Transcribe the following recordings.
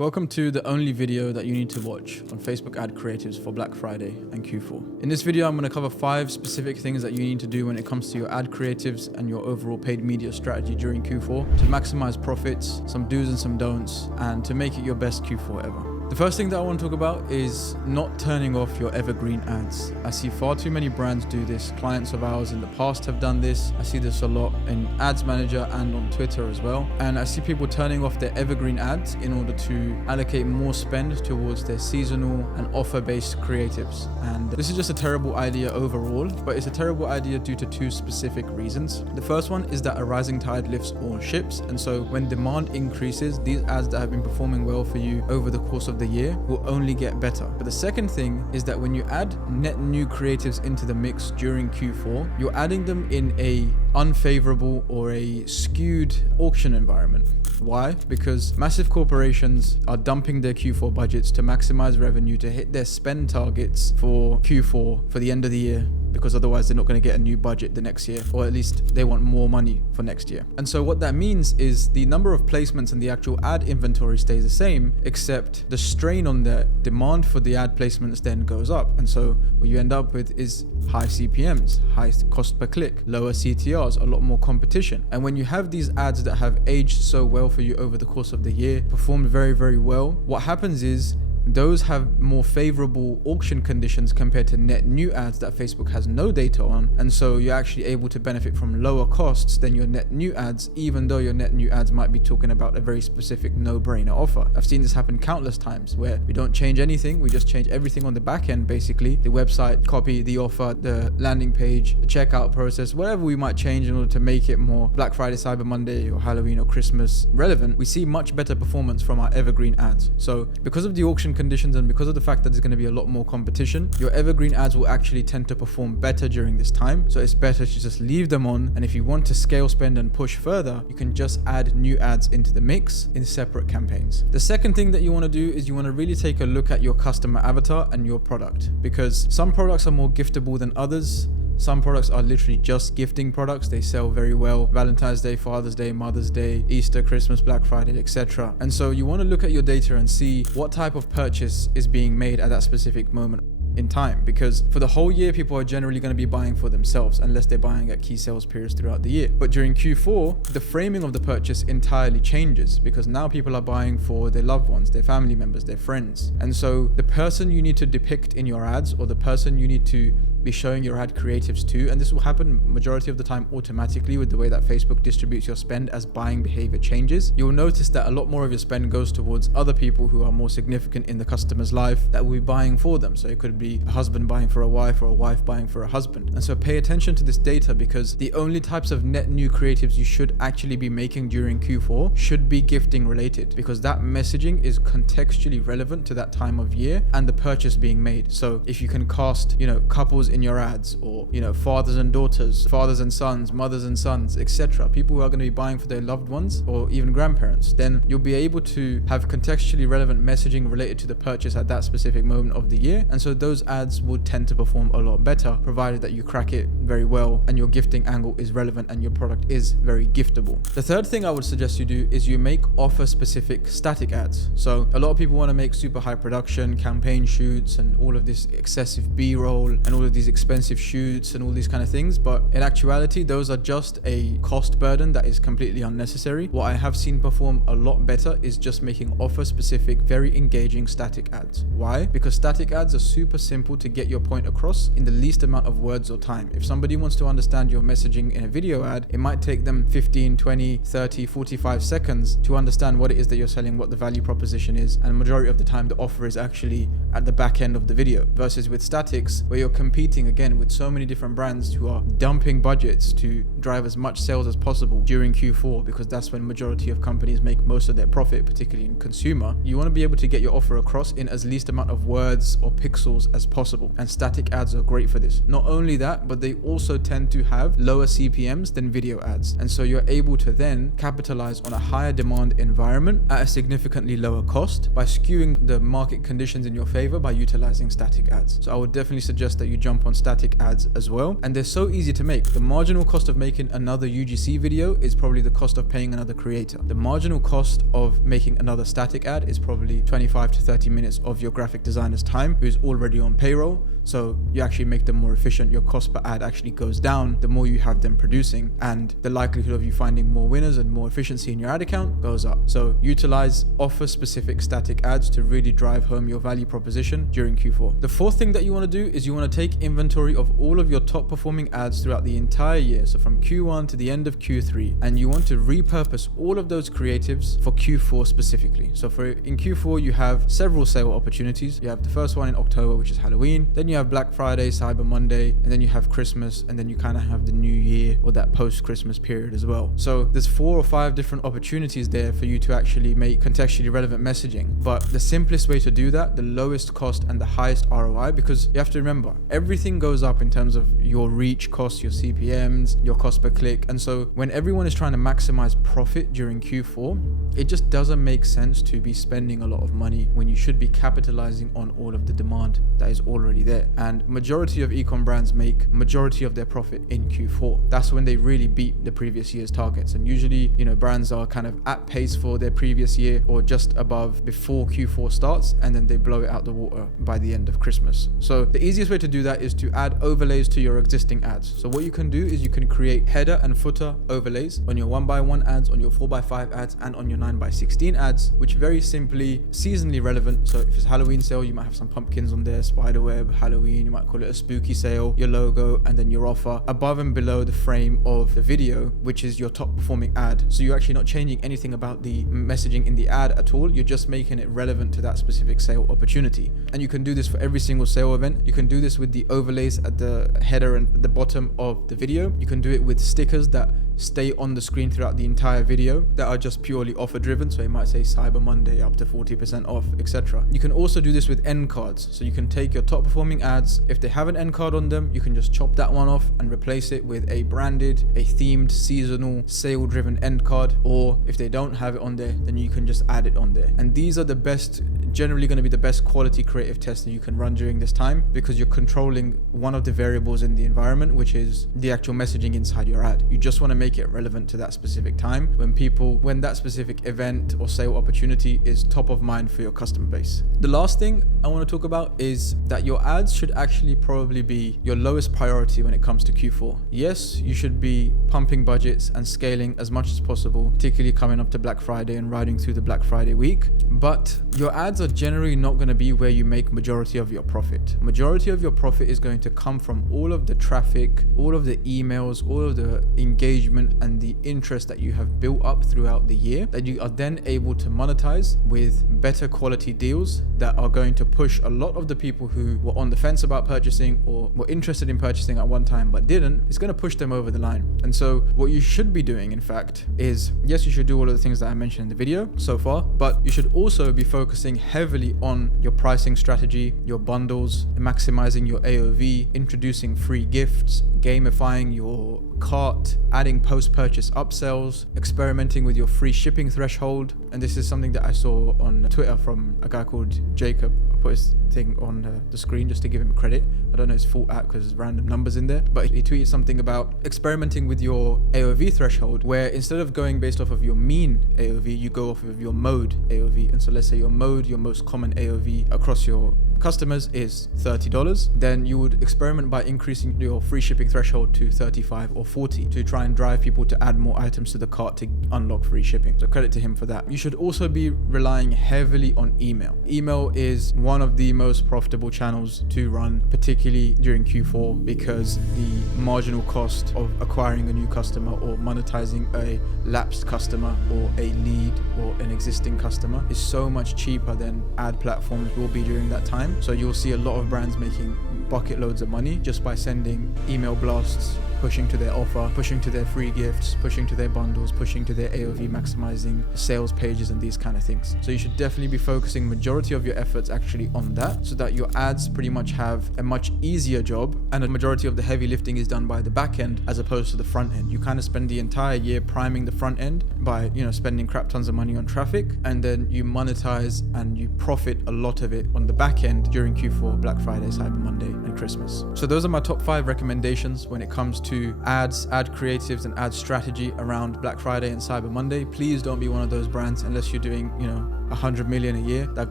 Welcome to the only video that you need to watch on Facebook ad creatives for Black Friday and Q4. In this video, I'm going to cover 5 specific things that you need to do when it comes to your ad creatives and your overall paid media strategy during Q4 to maximize profits, some do's and some don'ts, and to make it your best Q4 ever. The first thing that I want to talk about is not turning off your evergreen ads. I see far too many brands do this. Clients of ours in the past have done this. I see this a lot in Ads Manager and on Twitter as well. And I see people turning off their evergreen ads in order to allocate more spend towards their seasonal and offer-based creatives. And this is just a terrible idea overall, but it's a terrible idea due to 2 specific reasons. The first one is that a rising tide lifts all ships. And so when demand increases, these ads that have been performing well for you over the course of the year will only get better. But the second thing is that when you add net new creatives into the mix during Q4, you're adding them in a unfavorable or a skewed auction environment. Why? Because massive corporations are dumping their Q4 budgets to maximize revenue to hit their spend targets for Q4 for the end of the year, because otherwise they're not going to get a new budget the next year, or at least they want more money for next year. And so what that means is the number of placements and the actual ad inventory stays the same, except the strain on the demand for the ad placements then goes up. And so what you end up with is high CPMs, high cost per click, lower CTRs, a lot more competition. And when you have these ads that have aged so well for you over the course of the year, performed very, very well, what happens is those have more favorable auction conditions compared to net new ads that Facebook has no data on. And so you're actually able to benefit from lower costs than your net new ads, even though your net new ads might be talking about a very specific no-brainer offer. I've seen this happen countless times where we don't change anything. We just change everything on the back end, basically the website, copy, the offer, the landing page, the checkout process, whatever we might change in order to make it more Black Friday, Cyber Monday, or Halloween or Christmas relevant. We see much better performance from our evergreen ads. So because of the auction conditions and because of the fact that there's going to be a lot more competition, your evergreen ads will actually tend to perform better during this time. So it's better to just leave them on, and if you want to scale spend and push further, you can just add new ads into the mix in separate campaigns. The second thing that you want to do is you want to really take a look at your customer avatar and your product, because some products are more giftable than others. Some products are literally just gifting products. They sell very well. Valentine's Day, Father's Day, Mother's Day, Easter, Christmas, Black Friday, etc. And so you want to look at your data and see what type of purchase is being made at that specific moment in time, because for the whole year people are generally going to be buying for themselves unless they're buying at key sales periods throughout the year. But during Q4, the framing of the purchase entirely changes, because now people are buying for their loved ones, their family members, their friends. And so the person you need to depict in your ads, or the person you need to be showing your ad creatives to, and this will happen majority of the time automatically with the way that Facebook distributes your spend as buying behavior changes, you'll notice that a lot more of your spend goes towards other people who are more significant in the customer's life that will be buying for them. So it could be a husband buying for a wife, or a wife buying for a husband. And so pay attention to this data, because the only types of net new creatives you should actually be making during Q4 should be gifting related, because that messaging is contextually relevant to that time of year and the purchase being made. So if you can cast, couples in your ads, or fathers and daughters, fathers and sons, mothers and sons, etc., people who are going to be buying for their loved ones or even grandparents, then you'll be able to have contextually relevant messaging related to the purchase at that specific moment of the year. And so those ads would tend to perform a lot better, provided that you crack it very well and your gifting angle is relevant and your product is very giftable. The third thing I would suggest you do is you make offer specific static ads. So a lot of people want to make super high production campaign shoots and all of this excessive B-roll and all of these expensive shoots and all these kind of things, but in actuality those are just a cost burden that is completely unnecessary. What I have seen perform a lot better is just making offer specific, very engaging static ads. Why? Because static ads are super simple to get your point across in the least amount of words or time. If somebody wants to understand your messaging in a video ad, it might take them 15, 20, 30, 45 seconds to understand what it is that you're selling, what the value proposition is, and majority of the time the offer is actually at the back end of the video, versus with statics where you're competing again with so many different brands who are dumping budgets to drive as much sales as possible during Q4, because that's when majority of companies make most of their profit, particularly in consumer. You want to be able to get your offer across in as least amount of words or pixels as possible, and static ads are great for this. Not only that, but they also tend to have lower CPMs than video ads, and so you're able to then capitalize on a higher demand environment at a significantly lower cost by skewing the market conditions in your favor by utilizing static ads. So I would definitely suggest that you jump jump on static ads as well. And they're so easy to make. The marginal cost of making another UGC video is probably the cost of paying another creator. The marginal cost of making another static ad is probably 25 to 30 minutes of your graphic designer's time who's already on payroll. So you actually make them more efficient. Your cost per ad actually goes down the more you have them producing, and the likelihood of you finding more winners and more efficiency in your ad account goes up. So utilize offer specific static ads to really drive home your value proposition during Q4. The fourth thing that you want to do is you want to take inventory of all of your top performing ads throughout the entire year. So from Q1 to the end of Q3, and you want to repurpose all of those creatives for Q4 specifically. So in Q4, you have several sale opportunities. You have the first one in October, which is Halloween. Then you have Black Friday, Cyber Monday, and then you have Christmas, and then you kind of have the New Year or that post-Christmas period as well. So there's 4 or 5 different opportunities there for you to actually make contextually relevant messaging. But the simplest way to do that, the lowest cost and the highest ROI, because you have to remember, everything goes up in terms of your reach costs, your CPMs, your cost per click. And so when everyone is trying to maximize profit during Q4, it just doesn't make sense to be spending a lot of money when you should be capitalizing on all of the demand that is already there. And majority of ecom brands make majority of their profit in Q4. That's when they really beat the previous year's targets. And usually, brands are kind of at pace for their previous year or just above before Q4 starts, and then they blow it out the water by the end of Christmas. So the easiest way to do that is to add overlays to your existing ads. So what you can do is you can create header and footer overlays on your 1x1 ads, on your 4x5 ads, and on your 9x16 ads, which very simply seasonally relevant. So if it's Halloween sale, you might have some pumpkins on there, spiderweb, Halloween, you might call it a spooky sale, your logo, and then your offer above and below the frame of the video, which is your top performing ad. So you're actually not changing anything about the messaging in the ad at all. You're just making it relevant to that specific sale opportunity. And you can do this for every single sale event. You can do this with the overlays at the header and the bottom of the video. You can do it with stickers that stay on the screen throughout the entire video that are just purely offer driven. So it might say Cyber Monday up to 40% off, etc. You can also do this with end cards. So you can take your top performing ads. If they have an end card on them, you can just chop that one off and replace it with a branded, a themed, seasonal, sale driven end card. Or if they don't have it on there, then you can just add it on there. And these are the best, generally going to be the best quality creative tests that you can run during this time, because you're controlling one of the variables in the environment, which is the actual messaging inside your ad. You just want to make it relevant to that specific time when that specific event or sale opportunity is top of mind for your customer base. The last thing I want to talk about is that your ads should actually probably be your lowest priority when it comes to Q4. Yes, you should be pumping budgets and scaling as much as possible, particularly coming up to Black Friday and riding through the Black Friday week. But your ads are generally not going to be where you make majority of your profit. Majority of your profit is going to come from all of the traffic, all of the emails, all of the engagement and the interest that you have built up throughout the year, that you are then able to monetize with better quality deals that are going to push a lot of the people who were on the fence about purchasing or were interested in purchasing at one time but didn't. It's going to push them over the line. And so what you should be doing, in fact, is yes, you should do all of the things that I mentioned in the video so far, but you should also be focusing heavily on your pricing strategy, your bundles, maximizing your AOV, introducing free gifts, gamifying your cart, adding post-purchase upsells, experimenting with your free shipping threshold. And this is something that I saw on Twitter from a guy called Jacob. I'll put his thing on the screen just to give him credit. I don't know his full app because there's random numbers in there, but he tweeted something about experimenting with your AOV threshold, where instead of going based off of your mean AOV, you go off of your mode AOV. And so let's say your mode, your most common AOV across your customers is $30, then you would experiment by increasing your free shipping threshold to 35 or 40 to try and drive people to add more items to the cart to unlock free shipping. So credit to him for that. You should also be relying heavily on email. Email is one of the most profitable channels to run, particularly during Q4, because the marginal cost of acquiring a new customer or monetizing a lapsed customer or a lead or an existing customer is so much cheaper than ad platforms will be during that time. So you'll see a lot of brands making bucket loads of money just by sending email blasts pushing to their offer, pushing to their free gifts, pushing to their bundles, pushing to their AOV maximizing sales pages and these kind of things. So you should definitely be focusing majority of your efforts actually on that, so that your ads pretty much have a much easier job, and a majority of the heavy lifting is done by the back end as opposed to the front end. You kind of spend the entire year priming the front end by, spending crap tons of money on traffic, and then you monetize and you profit a lot of it on the back end during Q4, Black Friday, Cyber Monday, and Christmas. So those are my top 5 recommendations when it comes to ads, ad creatives, and ad strategy around Black Friday and Cyber Monday. Please don't be one of those brands, unless you're doing, 100 million a year, that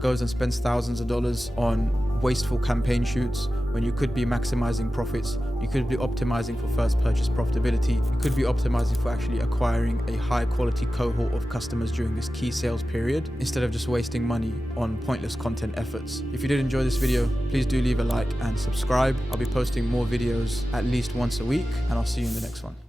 goes and spends thousands of dollars on wasteful campaign shoots when you could be maximizing profits. You could be optimizing for first purchase profitability. You could be optimizing for actually acquiring a high quality cohort of customers during this key sales period, instead of just wasting money on pointless content efforts. If you did enjoy this video, please do leave a like and subscribe. I'll be posting more videos at least once a week, and I'll see you in the next one.